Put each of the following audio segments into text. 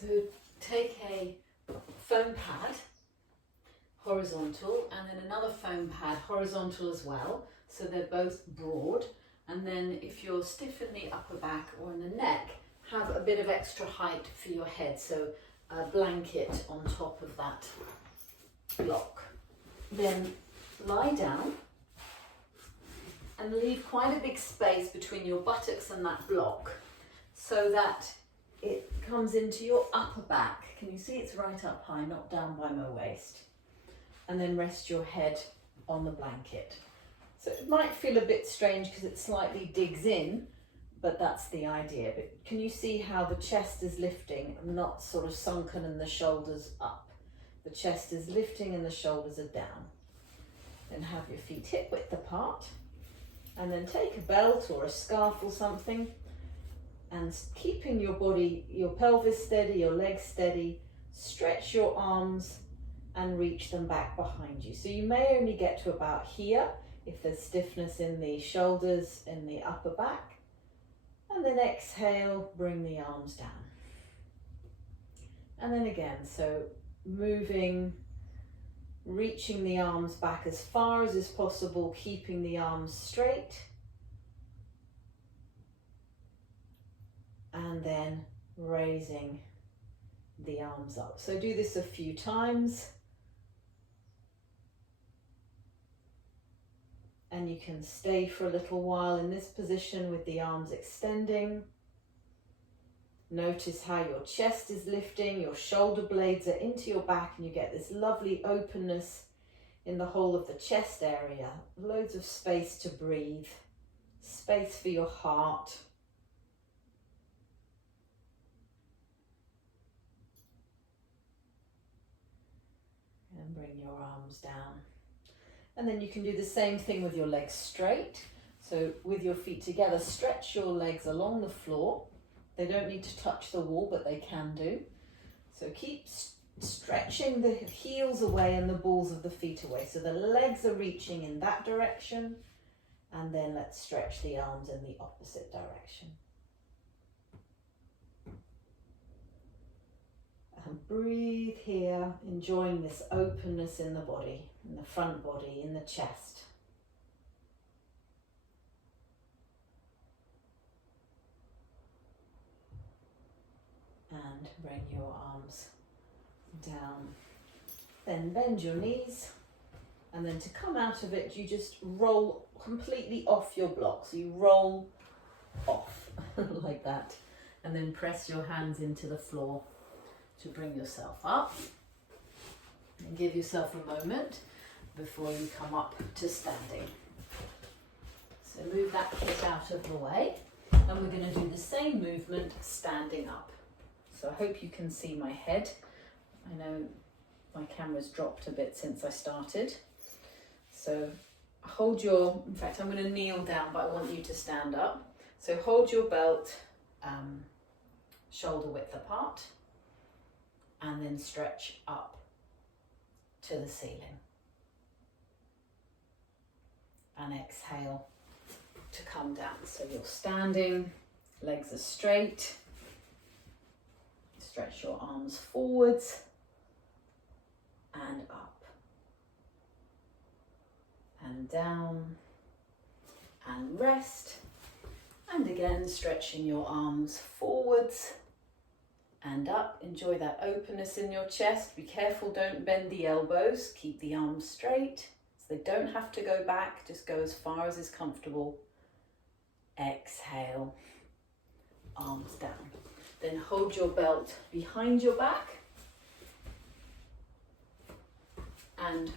So take a foam pad, horizontal, and then another foam pad, horizontal as well, so they're both broad. And then if you're stiff in the upper back or in the neck, have a bit of extra height for your head, so a blanket on top of that block. Then lie down and leave quite a big space between your buttocks and that block, so that it comes into your upper back. Can you see it's right up high, not down by my waist? And then rest your head on the blanket. So it might feel a bit strange because it slightly digs in, but that's the idea. But can you see how the chest is lifting, not sort of sunken and the shoulders up? The chest is lifting and the shoulders are down. Then have your feet hip width apart, and then take a belt or a scarf or something, and keeping your body, your pelvis steady, your legs steady, stretch your arms and reach them back behind you. So you may only get to about here if there's stiffness in the shoulders, in the upper back. And then exhale, bring the arms down. And then again, so moving, reaching the arms back as far as is possible, keeping the arms straight. And then raising the arms up. So do this a few times. And you can stay for a little while in this position with the arms extending. Notice how your chest is lifting, your shoulder blades are into your back, and you get this lovely openness in the whole of the chest area. Loads of space to breathe, space for your heart. And bring your arms down. And then you can do the same thing with your legs straight. So with your feet together, stretch your legs along the floor. They don't need to touch the wall, but they can do. So keep stretching the heels away and the balls of the feet away. So the legs are reaching in that direction. And then let's stretch the arms in the opposite direction. And breathe here, enjoying this openness in the body, in the front body, in the chest. And bring your arms down. Then bend your knees. And then to come out of it, you just roll completely off your block. So you roll off like that. And then press your hands into the floor to bring yourself up. And give yourself a moment before you come up to standing. So move that kit out of the way. And we're going to do the same movement standing up. So I hope you can see my head. I know my camera's dropped a bit since I started. So hold your, in fact I'm going to kneel down, but I want you to stand up. So hold your belt shoulder width apart, and then stretch up to the ceiling. And exhale to come down. So you're standing, legs are straight. Stretch your arms forwards and up and down and rest. And again, stretching your arms forwards and up. Enjoy that openness in your chest. Be careful, don't bend the elbows. Keep the arms straight so they don't have to go back. Just go as far as is comfortable. Exhale, arms down. Then hold your belt behind your back and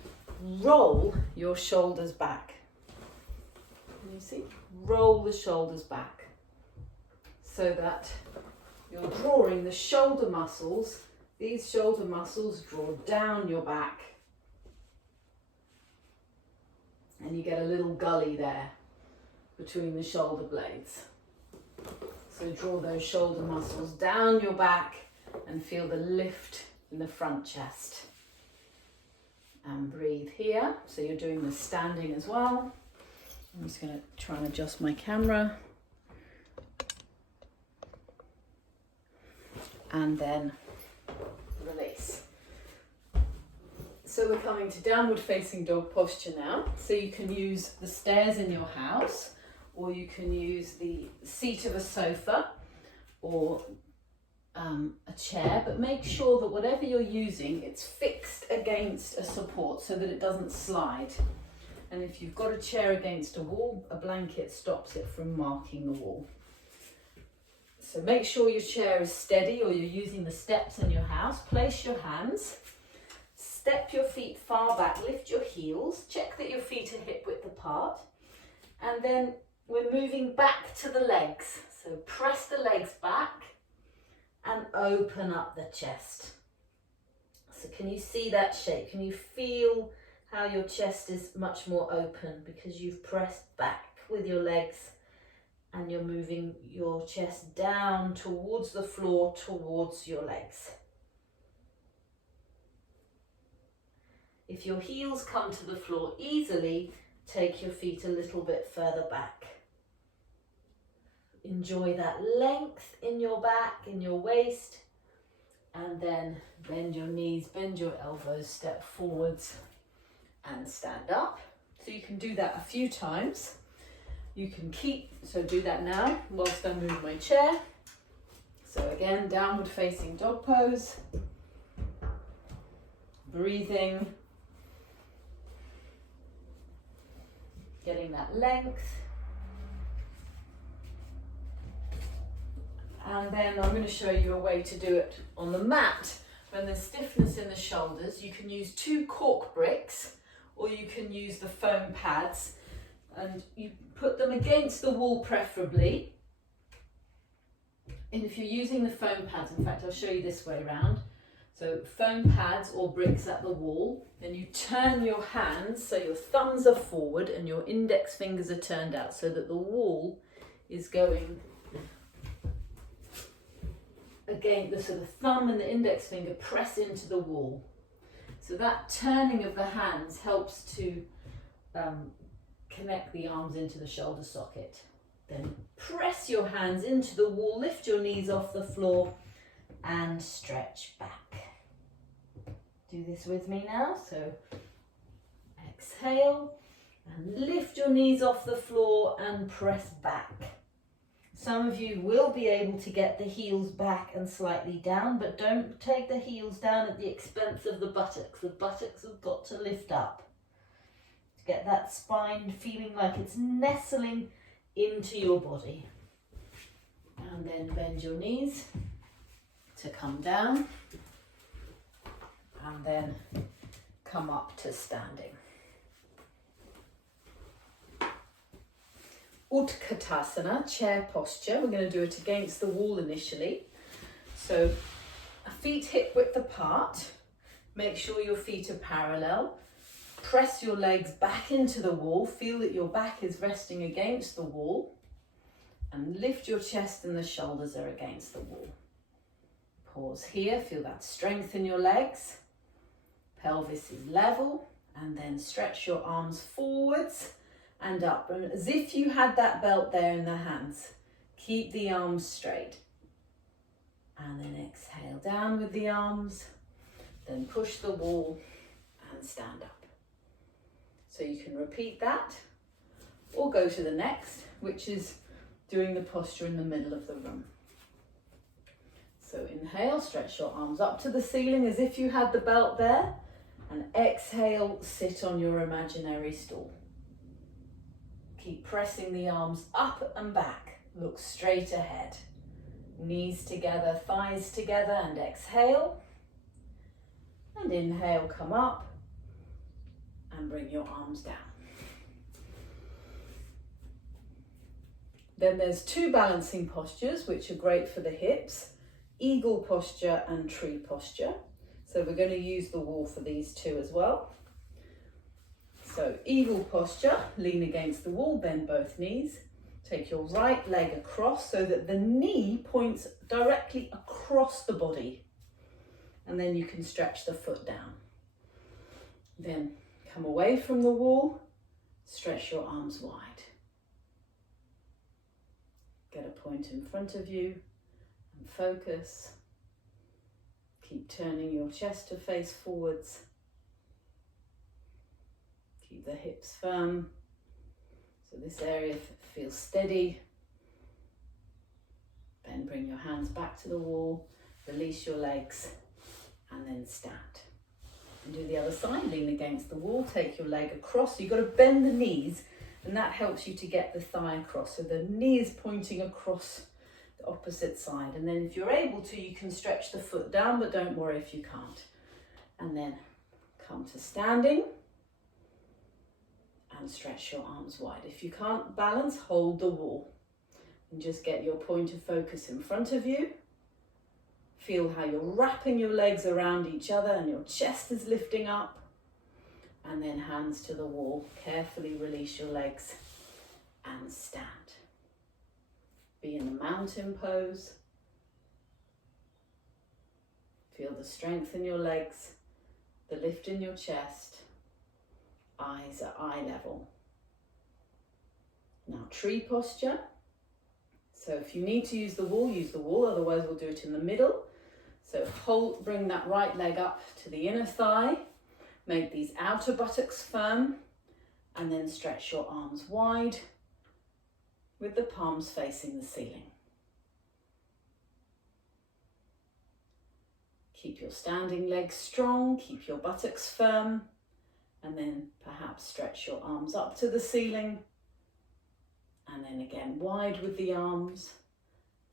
roll your shoulders back. Can you see? Roll the shoulders back so that you're drawing the shoulder muscles. These shoulder muscles draw down your back, and you get a little gully there between the shoulder blades. So draw those shoulder muscles down your back and feel the lift in the front chest. And breathe here. So you're doing the standing as well. I'm just going to try and adjust my camera. And then release. So we're coming to downward facing dog posture now. So you can use the stairs in your house, or you can use the seat of a sofa or a chair, but make sure that whatever you're using, it's fixed against a support so that it doesn't slide. And if you've got a chair against a wall, a blanket stops it from marking the wall. So make sure your chair is steady, or you're using the steps in your house. Place your hands, step your feet far back, lift your heels, check that your feet are hip width apart, and then we're moving back to the legs. So press the legs back and open up the chest. So can you see that shape? Can you feel how your chest is much more open because you've pressed back with your legs and you're moving your chest down towards the floor, towards your legs. If your heels come to the floor easily, take your feet a little bit further back. Enjoy that length in your back, in your waist, and then bend your knees, bend your elbows, step forwards and stand up. So you can do that a few times. You can do that now whilst I move my chair. So again, downward facing dog pose, breathing, getting that length. And then I'm going to show you a way to do it on the mat. When there's stiffness in the shoulders, you can use 2 cork bricks, or you can use the foam pads, and you put them against the wall preferably. And if you're using the foam pads, in fact I'll show you this way around. So foam pads or bricks at the wall, then you turn your hands so your thumbs are forward and your index fingers are turned out so that the wall is going again, the sort of thumb and the index finger press into the wall. So that turning of the hands helps to connect the arms into the shoulder socket. Then press your hands into the wall, lift your knees off the floor and stretch back. Do this with me now. So exhale and lift your knees off the floor and press back. Some of you will be able to get the heels back and slightly down, but don't take the heels down at the expense of the buttocks. The buttocks have got to lift up to get that spine feeling like it's nestling into your body. And then bend your knees to come down and then come up to standing. Utkatasana, chair posture. We're going to do it against the wall initially. So feet hip width apart. Make sure your feet are parallel. Press your legs back into the wall. Feel that your back is resting against the wall. And lift your chest and the shoulders are against the wall. Pause here. Feel that strength in your legs. Pelvis is level. And then stretch your arms forwards and up, and as if you had that belt there in the hands. Keep the arms straight. And then exhale down with the arms, then push the wall and stand up. So you can repeat that, or go to the next, which is doing the posture in the middle of the room. So inhale, stretch your arms up to the ceiling as if you had the belt there, and exhale, sit on your imaginary stool. Keep pressing the arms up and back. Look straight ahead. Knees together, thighs together, and exhale. And inhale, come up and bring your arms down. Then there's 2 balancing postures which are great for the hips. Eagle posture and tree posture. So we're going to use the wall for these 2 as well. So eagle posture, lean against the wall, bend both knees. Take your right leg across so that the knee points directly across the body. And then you can stretch the foot down. Then come away from the wall, stretch your arms wide. Get a point in front of you and focus. Keep turning your chest to face forwards. Keep the hips firm, so this area feels steady. Then bring your hands back to the wall, release your legs, and then stand. And do the other side, lean against the wall, take your leg across. You've got to bend the knees, and that helps you to get the thigh across. So the knee is pointing across the opposite side. And then if you're able to, you can stretch the foot down, but don't worry if you can't. And then come to standing and stretch your arms wide. If you can't balance, hold the wall and just get your point of focus in front of you. Feel how you're wrapping your legs around each other and your chest is lifting up. And then hands to the wall. Carefully release your legs and stand. Be in the mountain pose. Feel the strength in your legs, the lift in your chest, eyes at eye level. Now tree posture. So if you need to use the wall, otherwise we'll do it in the middle. So bring that right leg up to the inner thigh, make these outer buttocks firm, and then stretch your arms wide with the palms facing the ceiling. Keep your standing legs strong, keep your buttocks firm, and then perhaps stretch your arms up to the ceiling, and then again wide with the arms,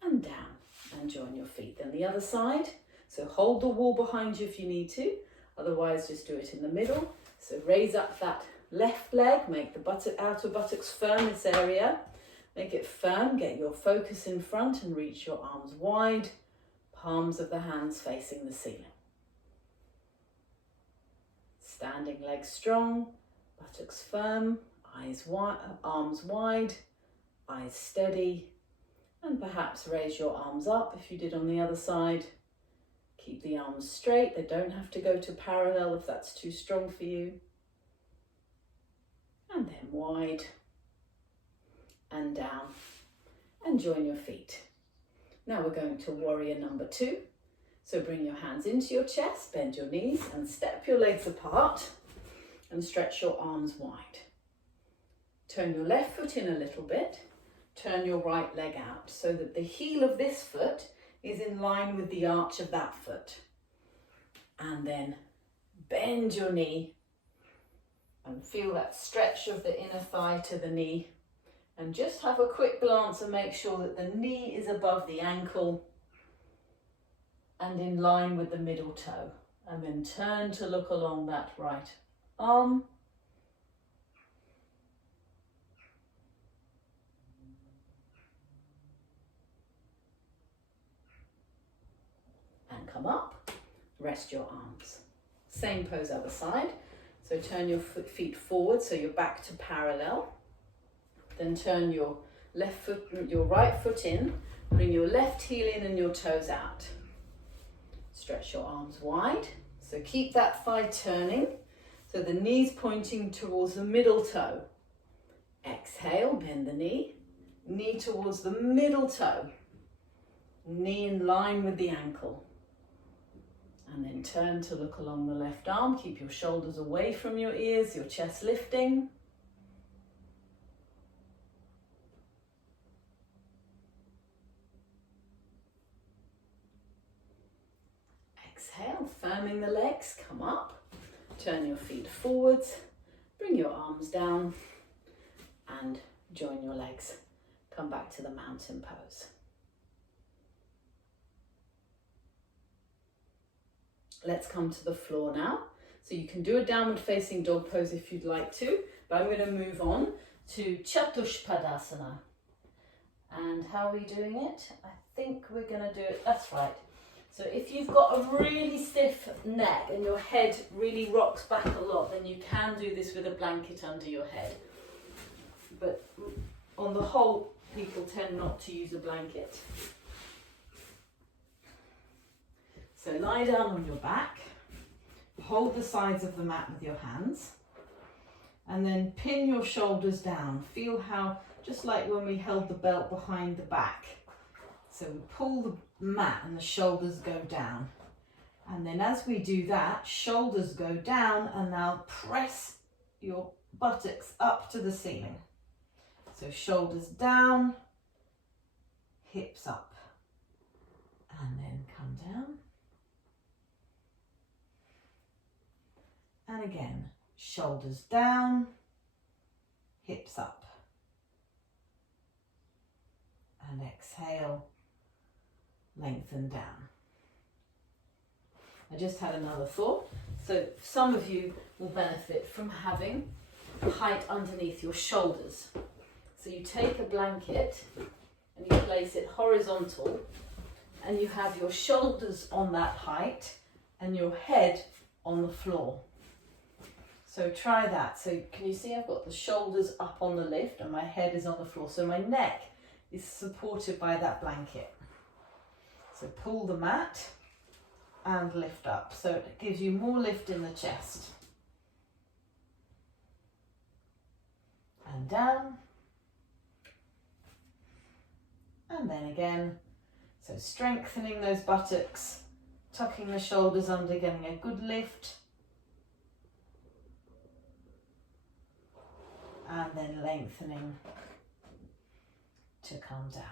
and down, and join your feet. Then the other side. So hold the wall behind you if you need to, otherwise just do it in the middle. So raise up that left leg, make the outer buttocks firm, this area. Make it firm, get your focus in front and reach your arms wide, palms of the hands facing the ceiling. Standing legs strong, buttocks firm, eyes wide, arms wide, eyes steady, and perhaps raise your arms up if you did on the other side. Keep the arms straight, they don't have to go to parallel if that's too strong for you. And then wide and down, and join your feet. Now we're going to warrior number 2. So bring your hands into your chest, bend your knees, and step your legs apart, and stretch your arms wide. Turn your left foot in a little bit, turn your right leg out, so that the heel of this foot is in line with the arch of that foot. And then bend your knee and feel that stretch of the inner thigh to the knee. And just have a quick glance and make sure that the knee is above the ankle and in line with the middle toe. And then turn to look along that right arm. And come up, rest your arms. Same pose other side. So turn your feet forward so you're back to parallel. Then turn your left foot, your right foot in, bring your left heel in and your toes out. Stretch your arms wide. So keep that thigh turning, so the knee's pointing towards the middle toe. Exhale, bend the knee towards the middle toe, knee in line with the ankle. And then turn to look along the left arm. Keep your shoulders away from your ears, your chest lifting. Exhale, firming the legs, come up. Turn your feet forwards, bring your arms down and join your legs. Come back to the mountain pose. Let's come to the floor now. So you can do a downward facing dog pose if you'd like to, but I'm going to move on to Chatush padasana. And how are we doing it? I think we're going to do it, that's right. So if you've got a really stiff neck and your head really rocks back a lot, then you can do this with a blanket under your head. But on the whole, people tend not to use a blanket. So lie down on your back, hold the sides of the mat with your hands, and then pin your shoulders down. Feel how, just like when we held the belt behind the back. So we pull the mat and the shoulders go down. And then as we do that, shoulders go down and now press your buttocks up to the ceiling. So shoulders down, hips up, and then come down. And again, shoulders down, hips up. And exhale, lengthen down. I just had another thought. So some of you will benefit from having height underneath your shoulders. So you take a blanket and you place it horizontal and you have your shoulders on that height and your head on the floor. So try that. So can you see I've got the shoulders up on the lift and my head is on the floor. So my neck is supported by that blanket. So pull the mat and lift up. So it gives you more lift in the chest. And down. And then again. So strengthening those buttocks, tucking the shoulders under, getting a good lift. And then lengthening to come down.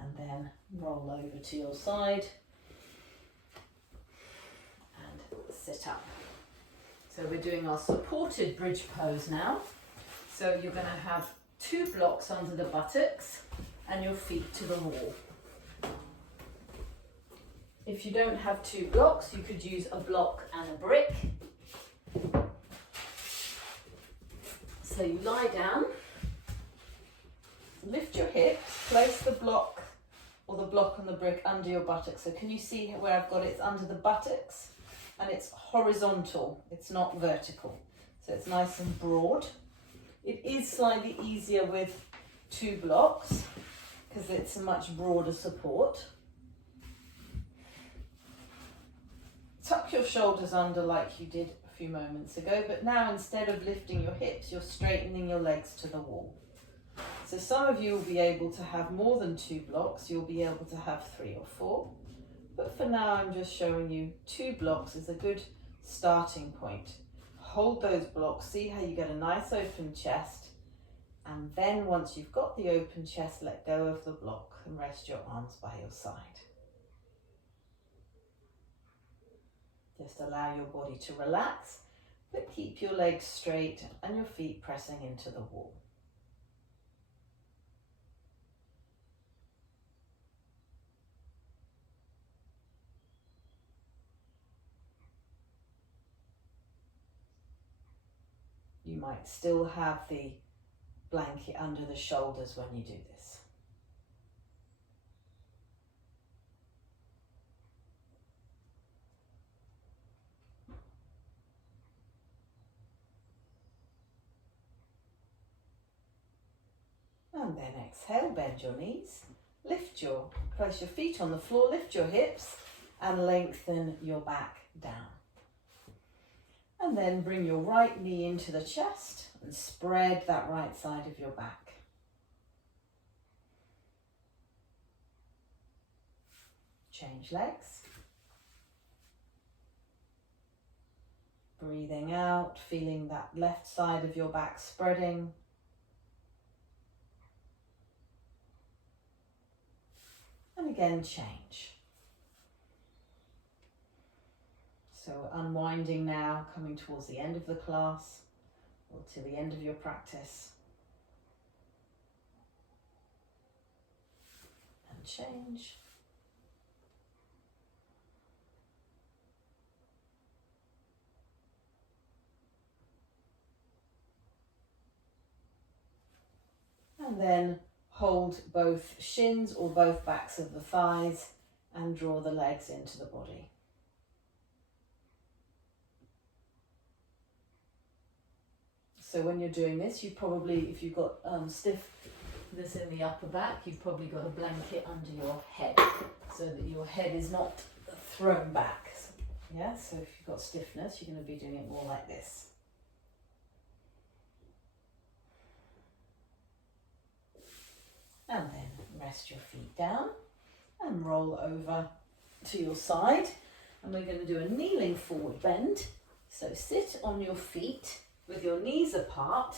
And then roll over to your side and sit up. So we're doing our supported bridge pose now. So you're going to have 2 blocks under the buttocks and your feet to the wall. If you don't have 2 blocks, you could use a block and a brick. So you lie down, lift your hips, place the block or the block and the brick under your buttocks. So can you see where I've got it? It's under the buttocks and it's horizontal, it's not vertical. So it's nice and broad. It is slightly easier with 2 blocks because it's a much broader support. Tuck your shoulders under like you did a few moments ago, but now instead of lifting your hips, you're straightening your legs to the wall. So some of you will be able to have more than 2 blocks, you'll be able to have 3 or 4. But for now, I'm just showing you 2 blocks is a good starting point. Hold those blocks, see how you get a nice open chest. And then once you've got the open chest, let go of the block and rest your arms by your side. Just allow your body to relax, but keep your legs straight and your feet pressing into the wall. You might still have the blanket under the shoulders when you do this. And then exhale, bend your knees, place your feet on the floor, lift your hips and lengthen your back down. And then bring your right knee into the chest and spread that right side of your back. Change legs. Breathing out, feeling that left side of your back spreading. And again, change. So unwinding now, coming towards the end of the class or to the end of your practice. And change. And then hold both shins or both backs of the thighs and draw the legs into the body. So when you're doing this, you probably, if you've got stiffness in the upper back, you've probably got a blanket under your head so that your head is not thrown back. Yeah, so if you've got stiffness, you're going to be doing it more like this. And then rest your feet down and roll over to your side, and we're going to do a kneeling forward bend. So sit on your feet with your knees apart,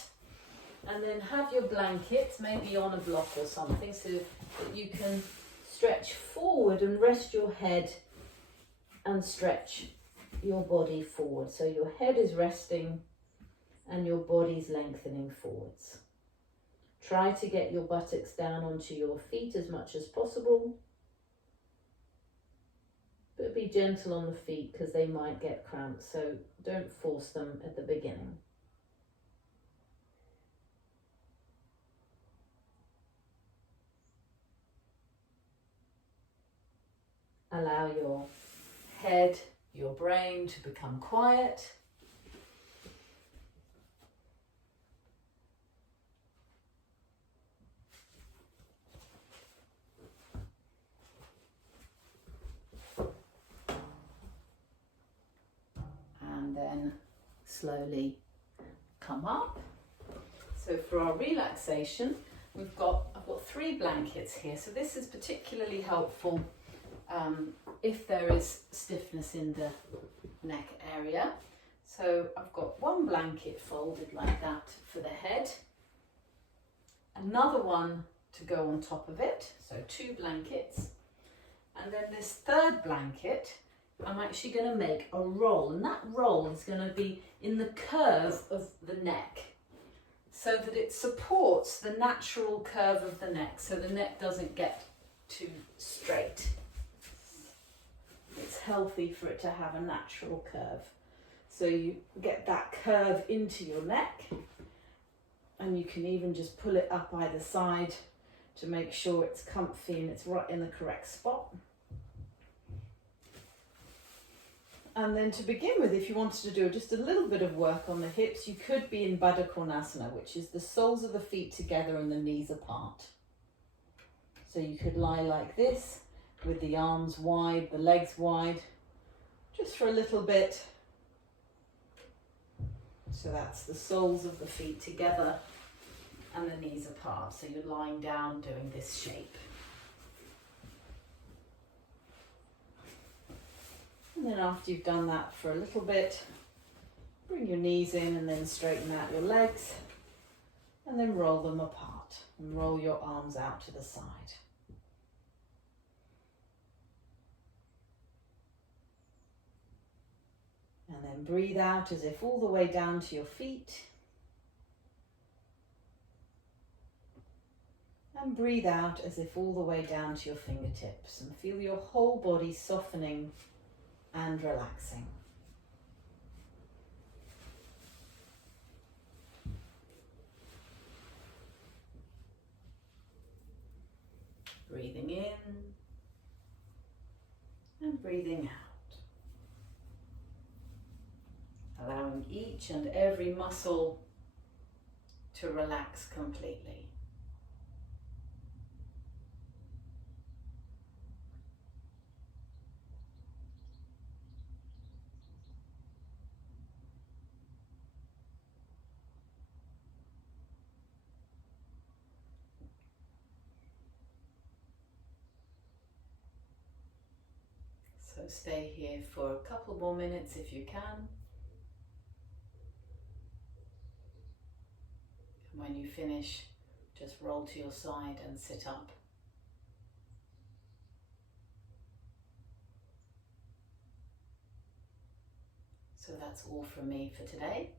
and then have your blanket maybe on a block or something so that you can stretch forward and rest your head and stretch your body forward. So your head is resting and your body's lengthening forwards. Try to get your buttocks down onto your feet as much as possible, but be gentle on the feet because they might get cramped, so don't force them at the beginning. Allow your head, your brain to become quiet. And then slowly come up. So for our relaxation, I've got 3 blankets here. So this is particularly helpful if there is stiffness in the neck area. So I've got 1 blanket folded like that for the head, another one to go on top of it, so 2 blankets, and then this 3rd blanket I'm actually going to make a roll, and that roll is going to be in the curve of the neck so that it supports the natural curve of the neck, so the neck doesn't get too straight. It's healthy for it to have a natural curve. So you get that curve into your neck, and you can even just pull it up either side to make sure it's comfy and it's right in the correct spot. And then to begin with, if you wanted to do just a little bit of work on the hips, you could be in padasana, which is the soles of the feet together and the knees apart. So you could lie like this with the arms wide, the legs wide, just for a little bit. So that's the soles of the feet together and the knees apart. So you're lying down doing this shape. And then after you've done that for a little bit, bring your knees in and then straighten out your legs, and then roll them apart and roll your arms out to the side. And then breathe out as if all the way down to your feet. And breathe out as if all the way down to your fingertips, and feel your whole body softening and relaxing. Breathing in and breathing out. Allowing each and every muscle to relax completely. So stay here for a couple more minutes if you can. And when you finish, just roll to your side and sit up. So that's all from me for today.